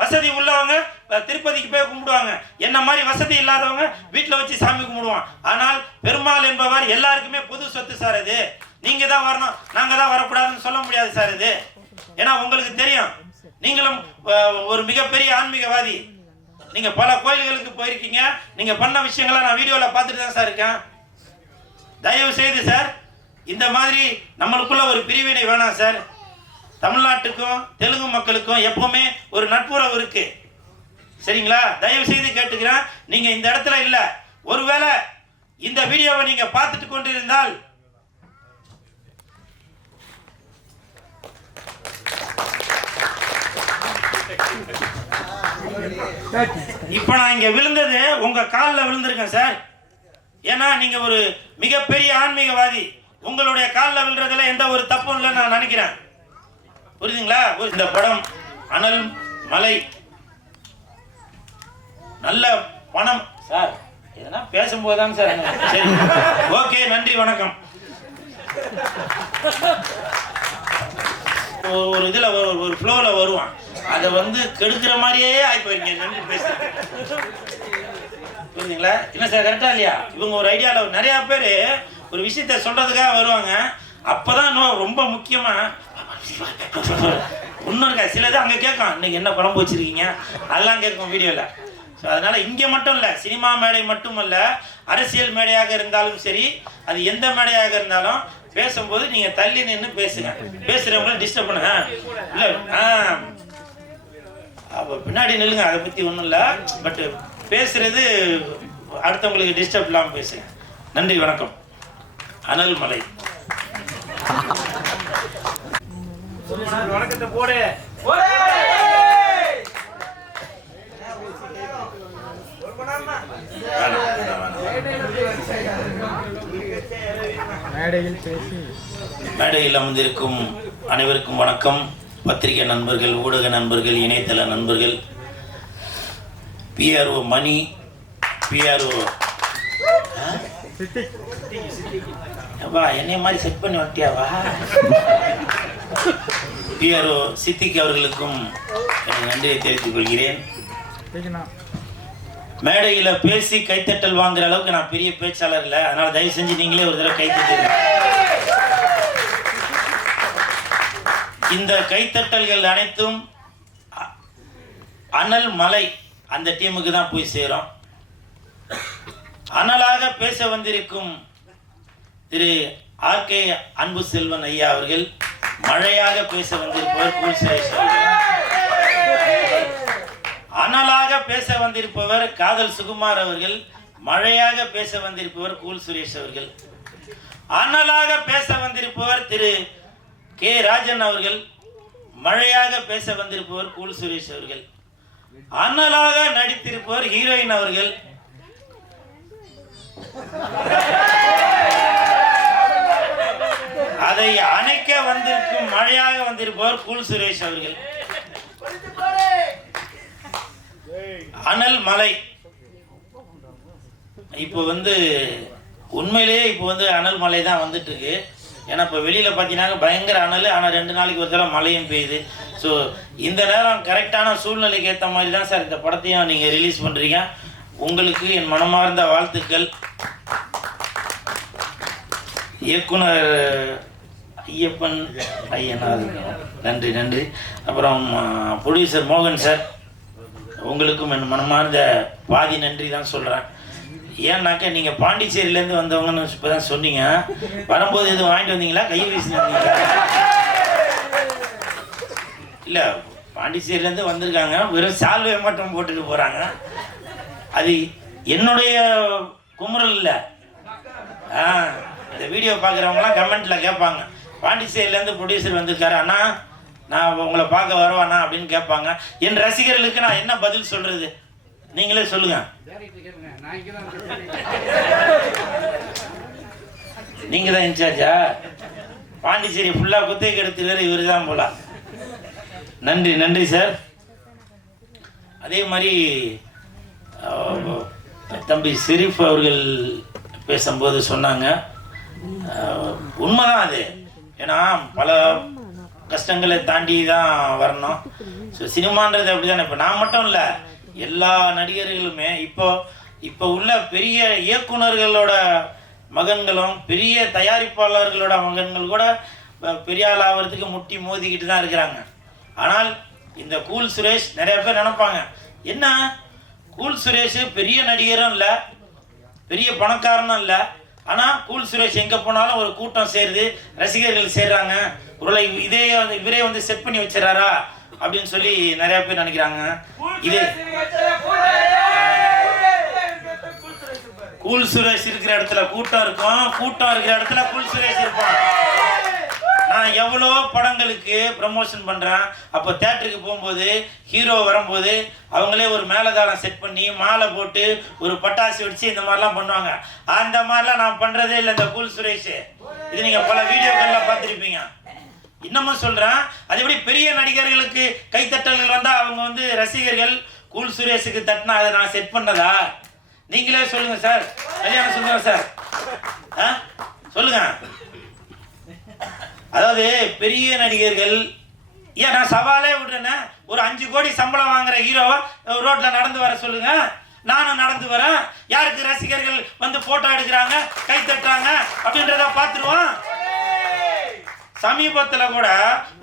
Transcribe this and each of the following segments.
வசதி உள்ளவங்க திருப்பதிக்கு போய் கும்பிடுவாங்க, என்ன மாதிரி வசதி இல்லாதவங்க வீட்டில் வச்சு சாமி கும்பிடுவான். ஆனால் பெருமாள் என்பவர் எல்லாருக்குமே பொது சொத்து சார். இது நீங்க தான் வரணும், நாங்க தான் வரக்கூடாதுன்னு சொல்ல முடியாது சார். இது ஏன்னா உங்களுக்கு தெரியும், நீங்களும் ஒரு மிகப்பெரிய ஆன்மீகவாதி. நீங்க பல கோயில்களுக்கு போயிருக்கீங்க, நீங்க பண்ண விஷயங்களை நான் வீடியோல பார்த்துட்டு தான் சார் இருக்கேன். தயவு செய்து சார் இந்த மாதிரி நம்மளுக்குள்ள ஒரு பிரிவினை வேணாம் சார். தமிழ்நாட்டுக்கும் தெலுங்கு மக்களுக்கும் எப்பவுமே ஒரு நட்புறவு இருக்கு, சரிங்களா? தயவு செய்து கேட்டுக்கிறேன், நீங்க இந்த இடத்துல இல்ல, ஒருவேளை இந்த வீடியோவை நீங்க பார்த்துட்டு கொண்டிருந்தால் இப்ப நான் இங்க விழுந்தது உங்க காலில் விழுந்திருக்கேன் சார். ஏன்னா நீங்க ஒரு மிகப்பெரிய ஆன்மீகவாதி, உங்களுடைய காலில் விழுறதுல எந்த ஒரு தப்பும் இல்லைன்னு நான் நினைக்கிறேன். புரியுதுங்களா? இந்த படம் அனல் மலை நல்ல பணம் சார். எதனா பேசும்போதுதான் சார். சரி, ஓகே, நன்றி, வணக்கம். ஒரு இதுல ஒரு ஃப்ளோல வருவான், அதை கெடுக்கிற மாதிரியே ஆகி போயிருங்க. நன்றி பேச புரியுதுங்களா? என்ன சார், கரெக்டா இல்லையா? இவங்க ஒரு ஐடியாவில் நிறைய பேர் ஒரு விஷயத்த சொல்றதுக்காக வருவாங்க. அப்பதான் ரொம்ப முக்கியமா ஒன்றும் இருக்கா, சிலது அங்கே கேட்கும், இன்னைக்கு என்ன குழம்பு வச்சிருக்கீங்க, அதெல்லாம் கேட்கும் வீடியோவில். ஸோ அதனால இங்கே மட்டும் இல்லை, சினிமா மேடை மட்டுமல்ல, அரசியல் மேடையாக இருந்தாலும் சரி, அது எந்த மேடையாக இருந்தாலும் பேசும்போது நீங்கள் தள்ளி நின்று பேசுங்க. பேசுகிறவங்கள டிஸ்டர்ப் பண்ணுங்க இல்லை, அப்போ பின்னாடி நில்லுங்க, அதை பற்றி ஒன்றும் இல்லை. பட் பேசுறது அடுத்தவங்களுக்கு டிஸ்டர்ப் இல்லாமல் பேசுங்க. நன்றி, வணக்கம். அனல் மலை வணக்கத்தை போடு. மேடையில் அமர்ந்திருக்கும் அனைவருக்கும் வணக்கம். பத்திரிகை நண்பர்கள், ஊடக நண்பர்கள், இணையதள நண்பர்கள், பிஆர்ஓ மணி, பிஆர்ஓ வா, என்னைய மாதிரி செட் பண்ணி வட்டியாவா, பிஆர்ஓ சித்திக் அவர்களுக்கும் நன்றியை தெரிவித்துக் கொள்கிறேன். மேடையில் பேசி கைத்தட்டல் வாங்குற அளவுக்கு நான் பெரிய பேச்சாளர் இல்லை, அதனால தயவு செஞ்சு நீங்களே ஒரு தடவை கைத்தட்டுங்க. இந்த கைத்தட்டல்கள் அனைத்தும் அனல் மலை அந்த டீமுக்கு தான் போய் சேரும். அனலாக பேச வந்திருக்கும் திரு ஆர்கே அன்பு செல்வன் ஐயா அவர்கள், மழையாக பேச வந்திருப்பவர் கூல் சுரேஷ் அவர்கள், அனலாக பேச வந்திருப்பவர் காதல் சுகுமார் அவர்கள், மழையாக பேச வந்திருப்பவர் கூல் சுரேஷ் அவர்கள், அனலாக பேச வந்திருப்பவர் திரு கே ராஜன் அவர்கள், மழையாக பேச வந்திருப்பவர் கூல் சுரேஷ் அவர்கள், அனலாக நடித்திருப்பவர் ஹீரோயின் அவர்கள், அதை அணைக்க வந்திருக்கும் மழையாக வந்திருப்பவர் கூல் சுரேஷ் அவர்கள். அனல் மலை இப்போ உண்மையிலேயே இப்போ அனல் மலை தான் வந்துட்டு இருக்கு. ஏன்னா இப்போ வெளியில் பார்த்தீங்கன்னா பயங்கர அனல், ஆனால் 2 நாளைக்கு ஒரு தடவை மழையும் பெய்யுது. ஸோ இந்த நேரம் கரெக்டான சூழ்நிலைக்கு ஏற்ற மாதிரி தான் சார் இந்த படத்தையும் நீங்கள் ரிலீஸ் பண்ணுறீங்க. உங்களுக்கு என் மனமார்ந்த வாழ்த்துக்கள். இயக்குனர் ஐயப்பன் ஐயனார், நன்றி நன்றி. அப்புறம் ப்ரொடியூசர் மோகன் சார், உங்களுக்கும் என் மனமார்ந்த பாதி நன்றி தான் சொல்கிறேன். ஏன்னாக்கா நீங்கள் பாண்டிச்சேரியிலேருந்து வந்தவங்கன்னு இப்போ தான் சொன்னீங்க. வரும்போது எதுவும் வாங்கிட்டு வந்தீங்களா, கையில் வீசி வந்தீங்களா? இல்லை, பாண்டிச்சேரியிலேருந்து வந்திருக்காங்க, வெறும் சால்வை மட்டும் போட்டுட்டு போகிறாங்க. அது என்னுடைய குமுறல் இல்லை. இந்த வீடியோ பார்க்குறவங்களாம் கமெண்ட்டில் கேட்பாங்க, பாண்டிச்சேரியிலேருந்து ப்ரொடியூசர் வந்திருக்காரு அண்ணா, நான் உங்களை பார்க்க வருவாண்ணா அப்படின்னு கேட்பாங்க. என் ரசிகர்களுக்கு நான் என்ன பதில் சொல்கிறது, நீங்களே சொல்லுங்க. நீங்க தான் இன்சார்ஜா? பாண்டிச்சேரி ஃபுல்லாக குத்தகை எடுத்துக்கிற இவர் தான் போல. நன்றி நன்றி சார். அதே மாதிரி தம்பி ஷெரீஃப் அவர்கள் பேசும்போது சொன்னாங்க, உண்மைதான் அது. ஏன்னா பல கஷ்டங்களை தாண்டி தான் வரணும். ஸோ சினிமான்றது அப்படி தானே. இப்போ நான் மட்டும் இல்லை, எல்லா நடிகர்களுமே இப்போ உள்ள பெரிய இயக்குனர்களோட மகன்களும் பெரிய தயாரிப்பாளர்களோட மகன்கள் கூட பெரிய ஆள் ஆகிறதுக்கு முட்டி மோதிக்கிட்டு தான் இருக்கிறாங்க. ஆனால் இந்த கூல் சுரேஷ் நிறைய பேர் நினைப்பாங்க, என்ன கூல் சுரேஷ் பெரிய நடிகரும் இல்லை, பெரிய பணக்காரனும் இல்லை, ஆனால் கூல் சுரேஷ் எங்கே போனாலும் ஒரு கூட்டம் சேருது, ரசிகர்கள் சேர்றாங்க, ஒருவேளை இவரே வந்து செட் பண்ணி வச்சிடறாரா அப்படின்னு சொல்லி நிறைய பேர் நினைக்கிறாங்க. இது கூல் சுரேஷ் இருக்கிற இடத்துல கூட்டம் இருக்கும், கூட்டம் இருக்கிற இடத்துல கூல் சுரேஷ் இருப்பான். நான் எவ்வளோ படங்களுக்கு ப்ரமோஷன் பண்ணுறேன். அப்போ தேட்டருக்கு போகும்போது ஹீரோ வரும்போது அவங்களே ஒரு மேலதாளம் செட் பண்ணி மாலை போட்டு ஒரு பட்டாசு வெடிச்சு இந்த மாதிரிலாம் பண்ணுவாங்க. அந்த மாதிரிலாம் நான் பண்ணுறதே இல்லை இந்த கூல் சுரேஷ். இது நீங்கள் பல வீடியோக்கள்லாம் பார்த்துருப்பீங்க. இன்னமும் சொல்கிறேன், அது எப்படி பெரிய நடிகர்களுக்கு கைத்தட்டல்கள் வந்தால் அவங்க வந்து ரசிகர்கள் கூல் சுரேஷுக்கு தட்டினா அதை நான் செட் பண்ணதா? நீங்களே சொல்லுங்க சார், கல்யாணம் சொல்லுங்க சார், சொல்லுங்க. அதாவது பெரிய நடிகர்கள், ஏன் நான் சவாலே விடுறேன்னா, ஒரு 5 கோடி சம்பளம் வாங்குற ஹீரோ ரோட்ல நடந்து வர சொல்லுங்க, நானும் நடந்து வரேன். யாருக்கு ரசிகர்கள் வந்து போட்டோ எடுக்கிறாங்க, கை தட்டுறாங்க அப்படின்றத பார்த்துருவோம். சமீபத்தில் கூட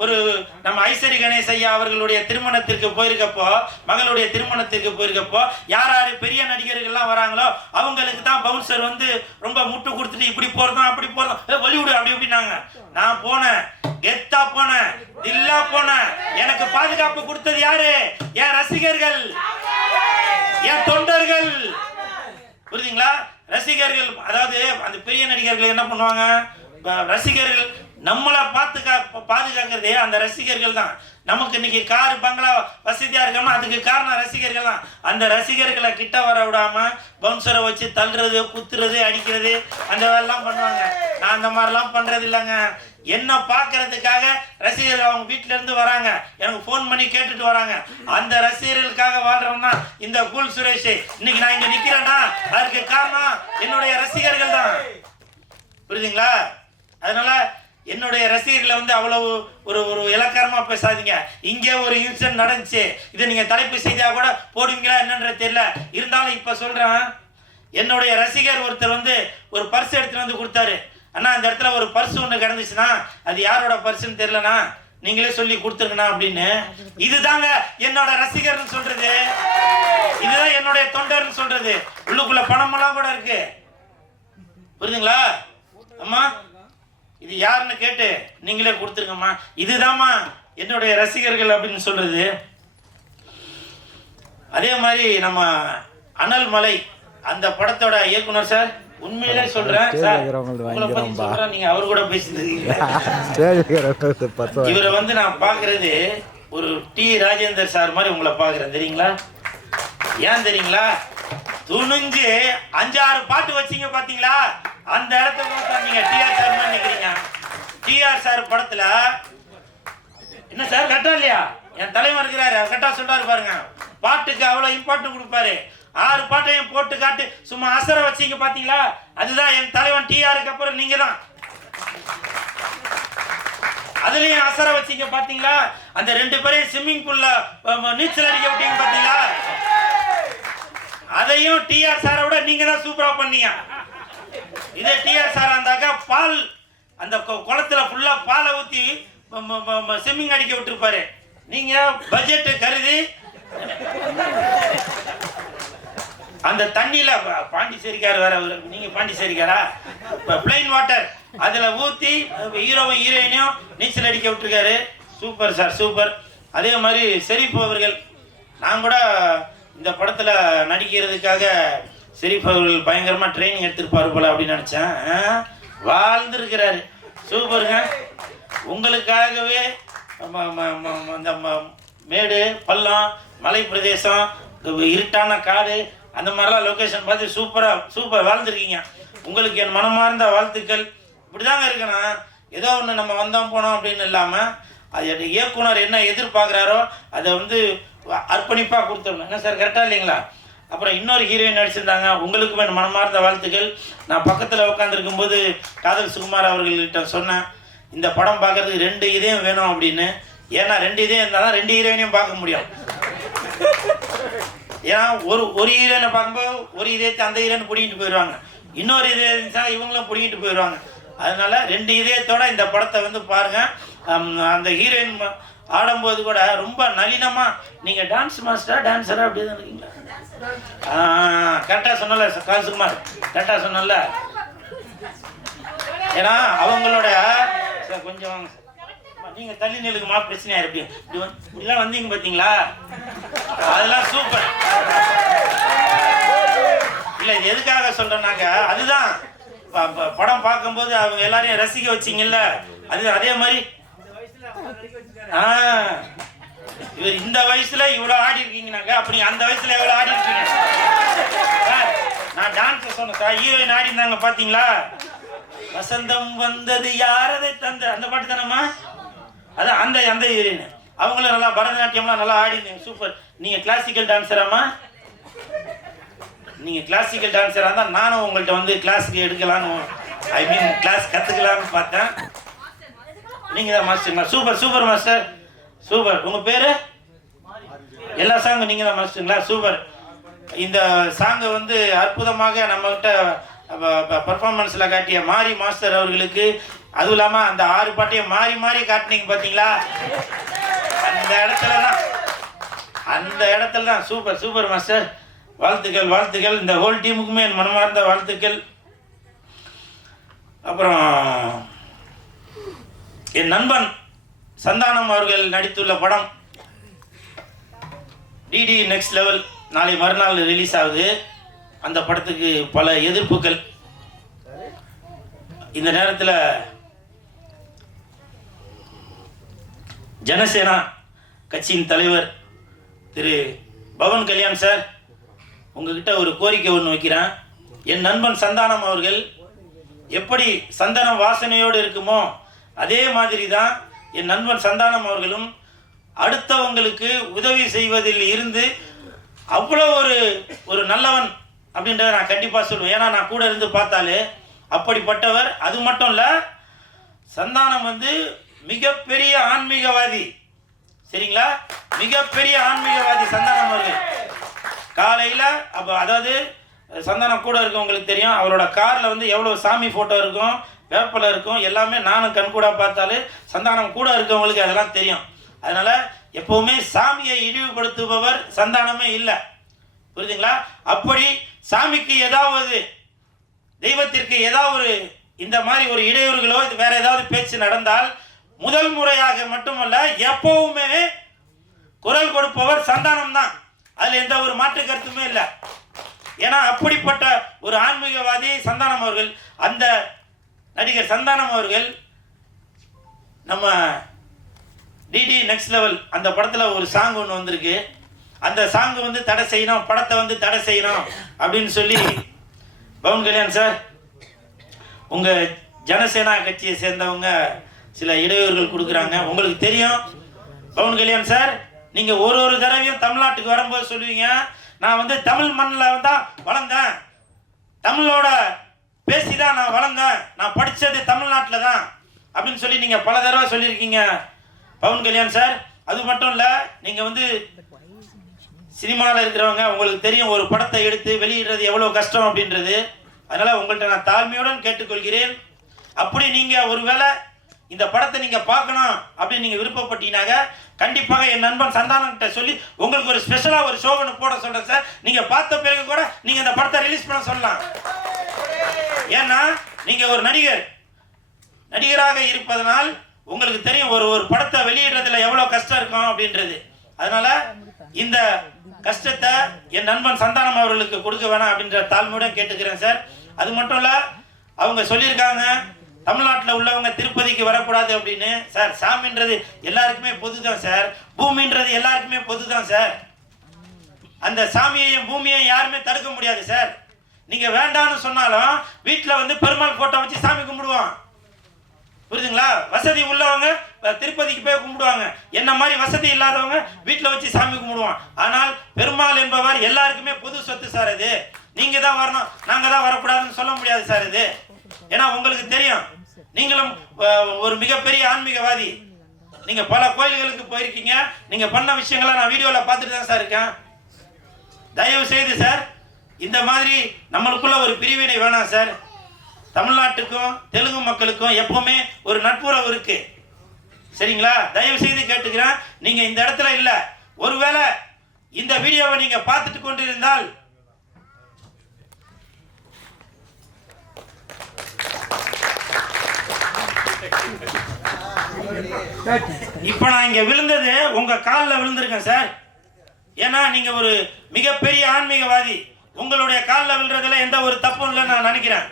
ஒரு நம்ம ஐஸ்வரி கணேஷ் ஐயா அவர்களுடைய திருமணத்திற்கு போயிருக்கப்போ, மகளுடைய திருமணத்திற்கு போயிருக்கப்போ, யார் யார் பெரிய நடிகர்கள்லாம் வராங்களோ அவங்களுக்கு தான் பவுன்சர் வந்து ரொம்ப முட்டு கொடுத்துட்டு இப்படி போகிறதும் அப்படி போகிறதும் வலிவிடு அப்படி இப்படின்னாங்க. நான் போனேன், கெத்தா போனேன், தில்லா போனேன். எனக்கு பாதுகாப்பு கொடுத்தது யாரு? என் ரசிகர்கள், என் தொண்டர்கள். புரியுதுங்களா? ரசிகர்கள், அதாவது அந்த பெரிய நடிகர்கள் என்ன பண்ணுவாங்க, ரசிகர்கள் நம்மளை பாதுகாக்கிறதே அந்த ரசிகர்கள் தான். நமக்கு இன்னைக்கு காரு பங்களா வசதியா இருக்கோம்னா அதுக்கு காரணம் ரசிகர்கள் தான். அந்த ரசிகர்களை கிட்ட வர விடாம பவுன்சரை வச்சு தள்ளுறது, குத்துறது, அடிக்கிறது, அந்த வேலைலாம் பண்ணுவாங்க. நான் அந்த மாதிரிலாம் பண்றது இல்லைங்க. என்ன பார்க்கறதுக்காக ரசிகர்கள் அவங்க வீட்டுல இருந்து வராங்க, எனக்கு ஃபோன் பண்ணி கேட்டுட்டு வராங்க. அந்த ரசிகர்களுக்காக வாழ்றவன்னா இந்த கூல் சுரேஷ். இன்னைக்கு நான் இங்க நிக்கிறேன்னா அதுக்கு காரணம் என்னுடைய ரசிகர்கள் தான். புரியுதுங்களா? அதனால என்னுடைய ரசிகர்களை வந்து அவ்வளவு ஒரு இலக்காரமா பேசாதீங்க. இங்கே ஒரு இன்சிடென்ட் நடந்துச்சு, இதை நீங்க தலைப்பு செய்தியா கூட போடுவீங்களா என்னன்றது தெரியல. இருந்தாலும் இப்ப சொல்றேன், என்னுடைய ரசிகர் ஒருத்தர் வந்து ஒரு பர்ஸ் எடுத்துட்டு வந்து கொடுத்தாரு. அண்ணா அந்த இடத்துல ஒரு பர்ஸ் ஒன்று கிடந்துச்சுன்னா அது யாரோட பர்ஸ்ன்னு தெரியலண்ணா, நீங்களே சொல்லி கொடுத்துருங்கண்ணா அப்படின்னு. இதுதாங்க என்னோட ரசிகர்னு சொல்றது, இதுதான் என்னுடைய தொண்டர்னு சொல்றது. உள்ளுக்குள்ள பணமெல்லாம் கூட இருக்கு. புரியுதுங்களா? அம்மா இது யாருன்னு கேட்டு நீங்களே கொடுத்துருங்கம்மா, இதுதாம்மா என்னுடைய ரசிகர்கள் அப்படின்னு சொல்றது. அதே மாதிரி நம்ம அனல் மலை அந்த படத்தோட இயக்குனர் சார், உண்மையிலே சொல்றேன் சார், உங்களை பத்தி சொல்றேன், நீங்க அவர் கூட பேசிட்டு இவரை வந்து நான் பாக்குறது ஒரு டி ராஜேந்தர் சார் மாதிரி உங்களை பாக்குறேன். தெரியுங்களா? ஏன் தெரியுங்களா? துணிஞ்சு 5-6 பாட்டு வச்சீங்க பாத்தீங்களா, அந்த இடத்துல நீங்க டிஆர் சார் மாதிரி நிக்கிறீங்க. டிஆர் சார் படத்துல என்ன சார் கரெக்டா இல்லையா? என் தலைவர் இருக்கிறாரு, கரெக்டா சொல்றாரு பாருங்க. பாட்டுக்கு அவ்வளவு இம்பார்ட்டன்ட் கொடுப்பாரு. 6 பாட்டையும் போட்டு காட்டு சும்மா அசர வச்சீங்க பாத்தீங்களா, அதுதான் என் தலைவன் டிஆருக்கு அப்புறம் நீங்க தான். அதுலயும் அசர வச்சீங்க பாத்தீங்களா, அந்த 2 பேரையும் ஸ்விம்மிங் பூல்ல நீச்சல் அடிக்க விட்டீங்க பாத்தீங்களா, அதையும் டிஆர் சாரை விட நீங்க தான் சூப்பரா பண்ணீங்க. இதே டிஆர் சார் இருந்தாக்கா பால் அந்த குளத்துல ஃபுல்லா பாலை ஊத்தி ஸ்விம்மிங் அடிக்க விட்டுருப்பாரு. நீங்க பட்ஜெட் கருதி அந்த தண்ணியில பாண்டிச்சேரிக்கார் வேற, நீங்க பாண்டிச்சேரிக்காரா, பிளைன் வாட்டர் அதுல ஊத்தி ஹீரோவும் ஹீரோயினையும் நீச்சல் அடிக்க விட்டுருக்காரு. Super sir, super. அதே மாதிரி ஷெரீப் அவர்கள், நான் கூட இந்த படத்துல நடிக்கிறதுக்காக ஷெரீப் அவர்கள் பயங்கரமா ட்ரைனிங் எடுத்திருப்பாரு போல அப்படின்னு நினைச்சேன். வாழ்ந்துருக்கிறாரு. சூப்பருங்க. உங்களுக்காகவே அந்த மேடு பள்ளம் மலை பிரதேசம் இருட்டான காடு அந்த மாதிரிலாம் லொக்கேஷன் பார்த்து சூப்பர் வாழ்ந்துருக்கீங்க. உங்களுக்கு என் மனமார்ந்த வாழ்த்துக்கள். இப்படிதாங்க இருக்கணும். ஏதோ ஒன்று நம்ம வந்தோம் போனோம் அப்படின்னு இல்லாமல் அது இயக்குனர் என்ன எதிர்பார்க்குறாரோ அதை வந்து அர்ப்பணிப்பாக கொடுத்துடணும். என்ன சார் கரெக்டாக இல்லைங்களா? அப்புறம் இன்னொரு ஹீரோயின் நடிச்சிருந்தாங்க, உங்களுக்குமே மனமார்ந்த வாழ்த்துக்கள். நான் பக்கத்தில் உட்காந்துருக்கும் போது காதல் சுகுமார் அவர்கள்கிட்ட சொன்னேன், இந்த படம் பார்க்கறதுக்கு 2 இதயம் வேணும் அப்படின்னு. ஏன்னா 2 இதயம் இருந்தால் தான் 2 ஹீரோயினையும் பார்க்க முடியும். ஏன்னா ஒரு ஹீரோயினை பார்க்கும்போது ஒரு இதயத்தை அந்த ஹீரோயின் பிடிக்கிட்டு போயிடுவாங்க, இன்னொரு இதயம் இருந்துச்சா இவங்களும் பிடிக்கிட்டு போயிடுவாங்க. அதனால 2 இதயத்தோட இந்த படத்தை வந்து பாருங்க. அந்த ஹீரோயின் ஆடும்போது கூட ரொம்ப நளினமாக, நீங்கள் டான்ஸ் மாஸ்டரா டான்ஸரா அப்படி தான் இருக்கீங்களா? கரெக்டாக சொன்னல காசுகுமார், கரெக்டாக சொன்னல. ஏன்னா அவங்களோட கொஞ்சம் நீங்கள் தள்ளி நிலுக்குமா பிரச்சனையா இருக்கு, இப்படிலாம் வந்தீங்க பார்த்தீங்களா, அதெல்லாம் சூப்பர். இல்லை இது எதுக்காக சொல்கிறேன்னாக்க, அதுதான் படம் பார்க்கும்போது அவங்க எல்லாரையும் ரசிக்க வச்சிங்கல்ல, அது அதே மாதிரி இவர் இந்த வயசுல இவ்வளோ ஆடி இருக்கீங்கனாக்கா அப்படி அந்த வயசுல எவ்வளோ ஆடி இருக்கீங்க. நான் டான்ஸ் சொன்னேன் சார், ஹீரோயின் ஆடி இருந்தாங்க பார்த்தீங்களா? வசந்தம் வந்தது யாரதை தந்த அந்த பாட்டு தானம்மா, அதான் அந்த அந்த ஹீரோயின். அவங்களும் நல்லா பரதநாட்டியம்லாம் நல்லா ஆடினீங்க, சூப்பர். நீங்கள் கிளாசிக்கல் டான்ஸராம்மா? நீங்கள் கிளாசிக்கல் டான்ஸராக இருந்தால் நானும் உங்கள்கிட்ட வந்து கிளாஸுக்கு எடுக்கலான்னு, ஐ மீன் கிளாஸ் கற்றுக்கலான்னு பார்த்தேன். நீங்கள் தான் மாஸ்டருங்களா? Super super master, super. உங்கள் பேர்? எல்லா சாங்கும் நீங்கள் தான் மாஸ்டருங்களா? சூப்பர். இந்த சாங்கை வந்து அற்புதமாக நம்மகிட்ட பர்ஃபார்மன்ஸில் காட்டிய மாரி மாஸ்டர் அவர்களுக்கு, அதுவும் இல்லாமல் அந்த 6 பாட்டையும் மாறி மாறி காட்டினீங்க பார்த்தீங்களா? அந்த இடத்துல தான் சூப்பர் சூப்பர் மாஸ்டர். வாழ்த்துக்கள் வாழ்த்துக்கள். இந்த ஹோல் டீமுக்குமே என் மனமார்ந்த வாழ்த்துக்கள். அப்புறம் என் நண்பன் சந்தானம் அவர்கள் நடித்துள்ள படம் டிடி நெக்ஸ்ட் லெவல் நாளை மறுநாள் ரிலீஸ் ஆகுது. அந்த படத்துக்கு பல எதிர்ப்புகள். இந்த நேரத்தில் ஜனசேனா கட்சியின் தலைவர் திரு பவன் கல்யாண் சார், உங்ககிட்ட ஒரு கோரிக்கை ஒன்று வைக்கிறேன். என் நண்பன் சந்தானம் அவர்கள் எப்படி சந்தனம் வாசனையோடு இருக்குமோ அதே மாதிரி தான் என் நண்பன் சந்தானம் அவர்களும் அடுத்தவங்களுக்கு உதவி செய்வதில் இருந்து அவ்வளோ ஒரு நல்லவன் அப்படின்றத நான் கண்டிப்பாக சொல்லுவேன். ஏன்னா நான் கூட இருந்து பார்த்தாலே அப்படிப்பட்டவர். அது மட்டும் இல்லை, சந்தானம் வந்து மிகப்பெரிய ஆன்மீகவாதி, சரிங்களா? மிகப்பெரிய ஆன்மீகவாதி சந்தானம் அவர்கள். காலையில் அப்போ அதாவது சந்தானம் கூட இருக்கவங்களுக்கு தெரியும், அவரோட காரில் வந்து எவ்வளோ சாமி ஃபோட்டோ இருக்கும், வேப்பலை இருக்கும், எல்லாமே நானும் கண்கூட பார்த்தாலே சந்தானம் கூட இருக்கவங்களுக்கு அதெல்லாம் தெரியும். அதனால் எப்போவுமே சாமியை இழிவுபடுத்துபவர் சந்தானமே இல்லை, புரியுதுங்களா? அப்படி சாமிக்கு ஏதாவது தெய்வத்திற்கு ஏதாவது இந்த மாதிரி ஒரு இடையூறுகளோ வேற ஏதாவது பேச்சு நடந்தால் முதல் முறையாக மட்டுமல்ல எப்பவுமே குரல் கொடுப்பவர் சந்தானம் தான். அதில் எந்த ஒரு மாற்று கருத்துமே இல்லை. ஏன்னா அப்படிப்பட்ட ஒரு ஆன்மீகவாதி சந்தானம் அவர்கள். அந்த நடிகர் சந்தானம் அவர்கள் நம்ம டிடி நெக்ஸ்ட் லெவல் அந்த படத்தில் ஒரு சாங் ஒன்று வந்திருக்கு. அந்த சாங் வந்து தடை செய்யணும், படத்தை வந்து தடை செய்யணும் அப்படின்னு சொல்லி பவன் கல்யாண் சார், உங்கள் ஜனசேனா கட்சியை சேர்ந்தவங்க சில இடையூறுகள் கொடுக்குறாங்க. உங்களுக்கு தெரியும் பவன் கல்யாண் சார், நீங்கள் ஒரு தடவையும் தமிழ்நாட்டுக்கு வரும்போது சொல்லுவீங்க, நான் வந்து தமிழ் மண்ணில் தான் வளர்ந்தேன், தமிழோட பேசி தான் நான் வளர்ந்தேன், நான் படித்தது தமிழ்நாட்டில் தான் அப்படின்னு சொல்லி நீங்கள் பல தடவை சொல்லியிருக்கீங்க பவன் கல்யாண் சார். அது மட்டும் இல்லை, நீங்கள் வந்து சினிமாவில் இருக்கிறவங்க, உங்களுக்கு தெரியும் ஒரு படத்தை எடுத்து வெளியிடுறது எவ்வளோ கஷ்டம் அப்படின்றது. அதனால் உங்கள்கிட்ட நான் தாழ்மையுடன் கேட்டுக்கொள்கிறேன். அப்படி நீங்கள் ஒருவேளை இந்த படத்தை நீங்கள் பார்க்கணும் அப்படின்னு நீங்கள் விருப்பப்பட்டீங்கன்னாக்க கண்டிப்பாக என் நண்பன் சந்தானங்கிட்ட சொல்லி உங்களுக்கு ஒரு ஸ்பெஷலாக ஒரு ஷோ ஒன்று போட சொல்கிறேன் சார். நீங்கள் பார்த்த பிறகு கூட நீங்கள் இந்த படத்தை ரிலீஸ் பண்ண சொல்லலாம். ஏன்னா நீங்கள் ஒரு நடிகராக இருப்பதனால் உங்களுக்கு தெரியும் ஒரு படத்தை வெளியிடுறதுல எவ்வளோ கஷ்டம் இருக்கும் அப்படின்றது. அதனால் இந்த கஷ்டத்தை என் நண்பன் சந்தானம் அவர்களுக்கு கொடுக்க வேணாம் அப்படின்ற தாழ்மையுடன் கேட்டுக்கிறேன் சார். அது மட்டும் இல்லை, அவங்க சொல்லியிருக்காங்க தமிழ்நாட்டில் உள்ளவங்க திருப்பதிக்கு வரக்கூடாது அப்படின்னு. சார், சாமின்றது எல்லாருக்குமே பொது தான் சார், பூமின்றது எல்லாருக்குமே பொது தான் சார். அந்த சாமியையும் பூமியையும் யாருமே தடுக்க முடியாது சார். நீங்கள் வேண்டான்னு சொன்னாலும் வீட்டில் வந்து பெருமாள் ஃபோட்டோ வச்சு சாமி கும்பிடுவோம், புரியுதுங்களா? வசதி உள்ளவங்க திருப்பதிக்கு போய் கும்பிடுவாங்க, என்ன மாதிரி வசதி இல்லாதவங்க வீட்டில் வச்சு சாமி கும்பிடுவான். ஆனால் பெருமாள் என்பவர் எல்லாருக்குமே பொது சொத்து சார். இது நீங்கள் தான் வரணும், நாங்கள் தான் வரக்கூடாதுன்னு சொல்ல முடியாது சார் இது. ஏன்னா உங்களுக்கு தெரியும் நீங்களும் ஒரு மிகப்பெரிய ஆன்மீகவாதி. நீங்க பல கோயில்களுக்கு போயிருக்கீங்க. நீங்க பண்ண விஷயங்களை நான் வீடியோல பார்த்துட்டு தான் சார் இருக்கேன். தயவு செய்து சார் இந்த மாதிரி நம்மளுக்குள்ள ஒரு பிரிவினை வேணாம் சார். தமிழ்நாட்டுக்கும் தெலுங்கு மக்களுக்கும் எப்பவுமே ஒரு நட்புறவு இருக்கு, சரிங்களா? தயவு செய்து கேட்டுக்கிறேன். நீங்க இந்த இடத்துல இல்ல, ஒருவேளை இந்த வீடியோவை நீங்க பார்த்துட்டு கொண்டிருந்தால் இப்ப நான் இங்க விழுந்தது உங்க காலில் விழுந்திருக்கேன் சார். ஏன்னா நீங்க ஒரு மிகப்பெரிய ஆன்மீகவாதி. உங்களுடைய காலில் விழுறதுல எந்த ஒரு தப்பும் இல்லைன்னு நான் நினைக்கிறேன்.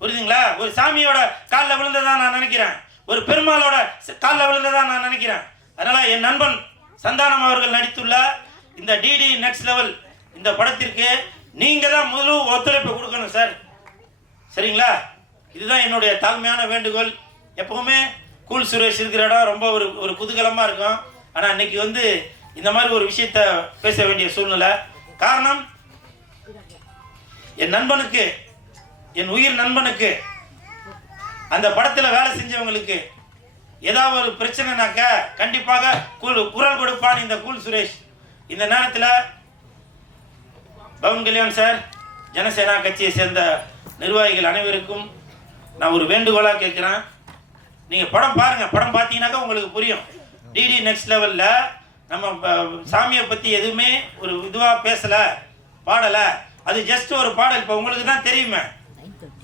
புரியுதுங்களா? ஒரு சாமியோட காலில் விழுந்ததா நான் நினைக்கிறேன், ஒரு பெருமாளோட காலில் விழுந்ததா நான் நினைக்கிறேன். அதனால என் நண்பன் சந்தானம் அவர்கள் நடித்துள்ள இந்த டிடி நெக்ஸ்ட் லெவல் இந்த படத்திற்கு நீங்க தான் முழு ஒத்துழைப்பு கொடுக்கணும் சார், சரிங்களா? இதுதான் என்னுடைய தாழ்மையான வேண்டுகோள். எப்பவுமே கூல் சுரேஷ் இருக்கிற இடம் ரொம்ப ஒரு குதூகலமாக இருக்கும். ஆனால் இன்னைக்கு வந்து இந்த மாதிரி ஒரு விஷயத்த பேச வேண்டிய சூழ்நிலை. காரணம், என் நண்பனுக்கு, என் உயிர் நண்பனுக்கு, அந்த படத்தில் வேலை செஞ்சவங்களுக்கு ஏதாவது ஒரு பிரச்சனைனாக்க கண்டிப்பாக குரல் கொடுப்பான் இந்த கூல் சுரேஷ். இந்த நேரத்தில் பவன் கல்யாண் சார், ஜனசேனா கட்சியை சேர்ந்த நிர்வாகிகள் அனைவருக்கும் நான் ஒரு வேண்டுகோளாக கேட்குறேன். நீங்கள் படம் பாருங்கள். படம் பார்த்தீங்கன்னாக்கா உங்களுக்கு புரியும். டிடி நெக்ஸ்ட் லெவலில் நம்ம சாமியை பற்றி எதுவுமே ஒரு இதுவாக பேசலை, பாடலை. அது ஜஸ்ட் ஒரு பாடல். இப்போ உங்களுக்கு தான் தெரியுமே.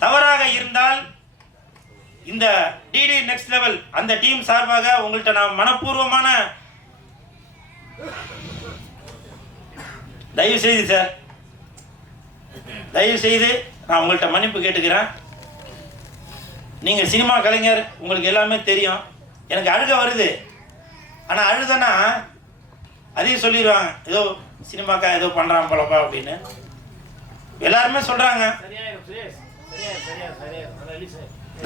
தவறாக இருந்தால் இந்த டிடி நெக்ஸ்ட் லெவல் அந்த டீம் சார்பாக உங்கள்கிட்ட நான் மனப்பூர்வமான தயவு செய்து சார், தயவு செய்து நான் உங்கள்கிட்ட மன்னிப்பு கேட்டுக்கிறேன். நீங்கள் சினிமா கலைஞர், உங்களுக்கு எல்லாமே தெரியும். எனக்கு அழுக வருது. ஆனால் அழுதனா அதையும் சொல்லிடுவாங்க, ஏதோ சினிமாக்கா ஏதோ பண்ணுறான் போலப்பா அப்படின்னு எல்லாருமே சொல்கிறாங்க.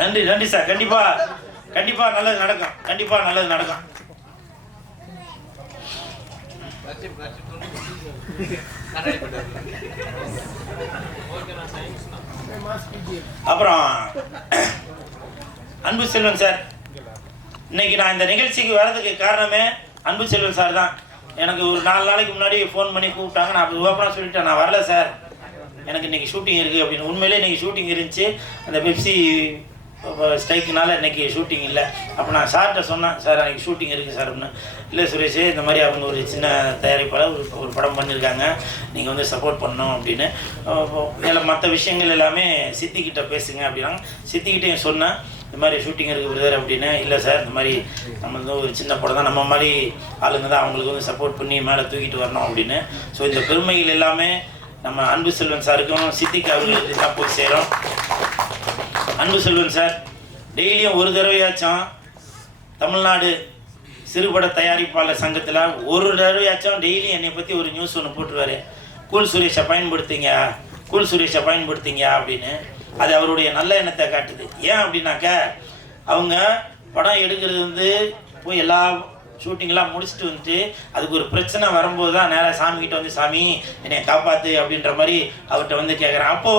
நன்றி நன்றி சார். கண்டிப்பாக நல்லது நடக்கும். கண்டிப்பாக நல்லது நடக்கும். அப்புறம் அன்பு செல்வன் சார், இன்னைக்கு நான் இந்த நிகழ்ச்சிக்கு வர்றதுக்கு காரணமே அன்பு செல்வன் சார் தான். எனக்கு ஒரு 4 நாளைக்கு முன்னாடி ஃபோன் பண்ணி கூப்பிட்டாங்க. நான் அப்படி ஓப்பனாக சொல்லிட்டேன், நான் வரல சார், எனக்கு இன்றைக்கி ஷூட்டிங் இருக்குது அப்படின்னு. உண்மையிலே இன்றைக்கி ஷூட்டிங் இருந்துச்சு. அந்த பெப்சி ஸ்ட்ரைக்குனால இன்றைக்கி ஷூட்டிங் இல்லை. அப்போ நான் சார்கிட்ட சொன்னேன், சார் அன்றைக்கி ஷூட்டிங் இருக்குது சார் அப்படின்னு. இல்லை சுரேஷ், இந்த மாதிரி அவங்க ஒரு சின்ன தயாரிப்பாளர் ஒரு படம் பண்ணியிருக்காங்க, நீங்கள் வந்து சப்போர்ட் பண்ணணும் அப்படின்னு. இதில் மற்ற விஷயங்கள் எல்லாமே சித்திக்கிட்ட பேசுங்க அப்படின்னாங்க. சித்திக்கிட்டேயும் சொன்னேன், இந்த மாதிரி ஷூட்டிங் இருக்குது பிரதர் அப்படின்னு. இல்லை சார், இந்த மாதிரி நம்ம வந்து ஒரு சின்ன படம் தான், நம்ம மாதிரி ஆளுங்க தான் அவங்களுக்கு வந்து சப்போர்ட் பண்ணி மேலே தூக்கிட்டு வரணும் அப்படின்னு. ஸோ இந்த பெருமைகள் எல்லாமே நம்ம அன்பு செல்வன் சாருக்கும் சித்திக்கு அவர்களுக்கு தான் போய் சேரும். அன்பு செல்வன் சார் டெய்லியும் ஒரு தடவையாச்சும் தமிழ்நாடு சிறுபட தயாரிப்பாளர் சங்கத்தில் ஒரு தடவையாச்சும் டெய்லி என்னை பற்றி ஒரு நியூஸ் ஒன்று போட்டுருவார். கூல் சுரேஷை பயன்படுத்திங்க, கூல் சுரேஷை பயன்படுத்திங்க அப்படின்னு. அது அவருடைய நல்ல எண்ணத்தை காட்டுது. ஏன் அப்படின்னாக்க, அவங்க படம் எடுக்கிறது வந்து போய் எல்லா ஷூட்டிங்லாம் முடிச்சுட்டு வந்துட்டு அதுக்கு ஒரு பிரச்சனை வரும்போது தான் நேராக சாமிக்கிட்ட வந்து, சாமி என்னை காப்பாற்று அப்படின்ற மாதிரி அவர்கிட்ட வந்து கேட்குறேன். அப்போ